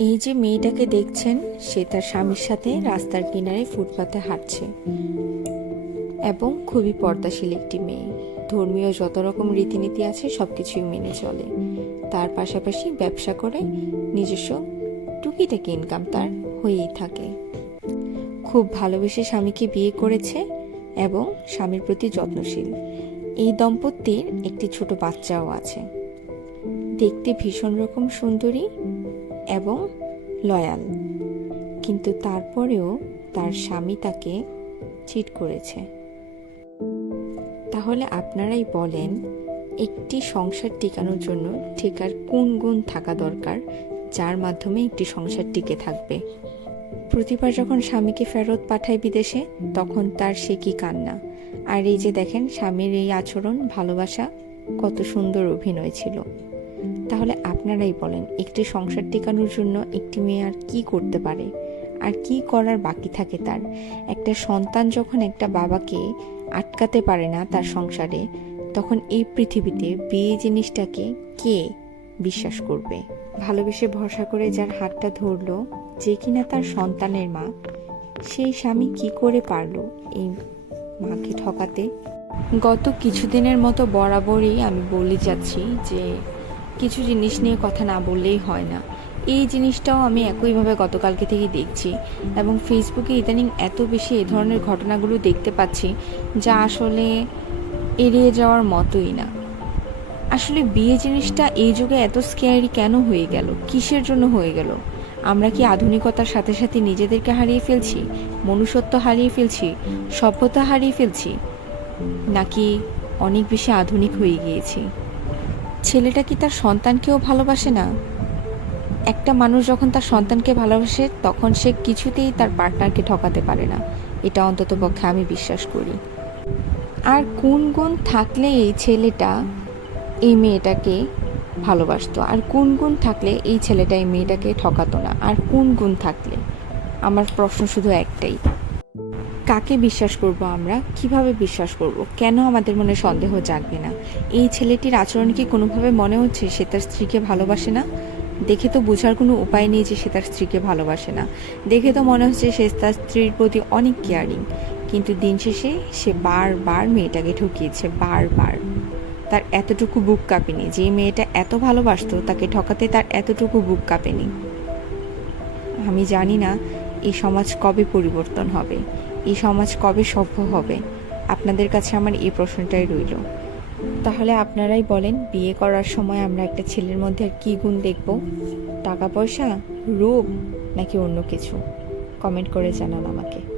এই যে মেয়েটাকে দেখছেন, সে তার স্বামীর সাথে রাস্তার কিনারে ফুটপাতে হাঁটছে। এবং খুবই পর্দাশীল একটি মেয়ে। ধর্মীয় যত রকম রীতিনীতি আছে সব কিছুই মেনে চলে। তার পাশাপাশি ব্যবসা করে নিজস্ব টুকিটাকি ইনকাম তার হয়েই থাকে। খুব ভালোবেসে স্বামীকে বিয়ে করেছে এবং স্বামীর প্রতি যত্নশীল। এই দম্পতির একটি ছোট বাচ্চাও আছে। দেখতে ভীষণ রকম সুন্দরী এবং লয়াল। কিন্তু তারপরেও তার স্বামী তাকে চিট করেছে। তাহলে আপনারাই বলেন, একটি সংসার টিকানোর জন্য ঠিক আর কোন গুণ থাকা দরকার, যার মাধ্যমে একটি সংসার টিকে থাকবে? প্রতিবার যখন স্বামীকে ফেরত পাঠায় বিদেশে, তখন তার সে কি কান্না? আর এই যে দেখেন, স্বামীর এই আচরণ, ভালোবাসা, কত সুন্দর অভিনয় ছিল। তাহলে আপনারাই বলেন, একটি সংসার টেকানোর জন্য একটি মেয়ে আর কি করতে পারে? আর কি করার বাকি থাকে তার? একটা সন্তান যখন একটা বাবাকে আটকাতে পারে না তার সংসারে, তখন এই পৃথিবীতে বিয়ে জিনিসটাকে কে বিশ্বাস করবে? ভালোবেসে ভরসা করে যার হাতটা ধরলো যে কিনা তার সন্তানের মা, সেই স্বামী কি করে পারল এই মাকে ঠকাতে? গত কিছুদিনের মতো বরাবরই আমি বলে যাচ্ছি যে কিছু জিনিস নিয়ে কথা না বললেই হয় না। এই জিনিসটাও আমি একইভাবে গতকালকে থেকে দেখছি এবং ফেসবুকে ইদানিং এত বেশি এ ধরনের ঘটনাগুলো দেখতে পাচ্ছি যা আসলে এড়িয়ে যাওয়ার মতোই না। আসলে বিয়ে জিনিসটা এই যুগে এত স্কেয়ারি কেন হয়ে গেল? কিসের জন্য হয়ে গেল? আমরা কি আধুনিকতার সাথে সাথে নিজেদেরকে হারিয়ে ফেলছি? মনুষ্যত্ব হারিয়ে ফেলছি? সভ্যতা হারিয়ে ফেলছি? নাকি অনেক বেশি আধুনিক হয়ে গিয়েছি? ছেলেটা কি তার সন্তানকেও ভালোবাসে না? একটা মানুষ যখন তার সন্তানকে ভালোবাসে, তখন সে কিছুতেই তার পার্টনারকে ঠকাতে পারে না। এটা অন্তত পক্ষে আমি বিশ্বাস করি। আর কোন গুণ থাকলে এই ছেলেটা এই মেয়েটাকে ভালোবাসতো? আর কোন গুণ থাকলে এই ছেলেটা এই মেয়েটাকে ঠকাতো না? আর কোন গুণ থাকলে? আমার প্রশ্ন শুধু একটাই। কাকে বিশ্বাস করব আমরা? কীভাবে বিশ্বাস করব? কেন আমাদের মনে সন্দেহ জাগবে না? এই ছেলেটির আচরণ কি কোনোভাবে মনে হচ্ছে সে তার স্ত্রীকে ভালোবাসে না? দেখে তো বোঝার কোনো উপায় নেই যে সে তার স্ত্রীকে ভালোবাসে না। দেখে তো মনে হচ্ছে সে তার স্ত্রীর প্রতি অনেক কেয়ারিং। কিন্তু দিন শেষে সে বারবার মেয়েটাকে ঠকিয়েছে, বারবার। তার এতটুকু বুক কাঁপেনি। যে মেয়েটা এত ভালোবাসত, তাকে ঠকাতে তার এতটুকু বুক কাঁপেনি। আমি জানি না, এই সমাজ কবে পরিবর্তন হবে। এই সমাজ কবে সভ্য হবে? আপনাদের কাছে আমার এই প্রশ্নটাই রইল। তাহলে আপনারাই বলেন, বিয়ে করার সময় আমরা একটা ছেলের মধ্যে আর কী গুণ দেখব? টাকা পয়সা, রূপ নাকি অন্য কিছু? কমেন্ট করে জানান আমাকে।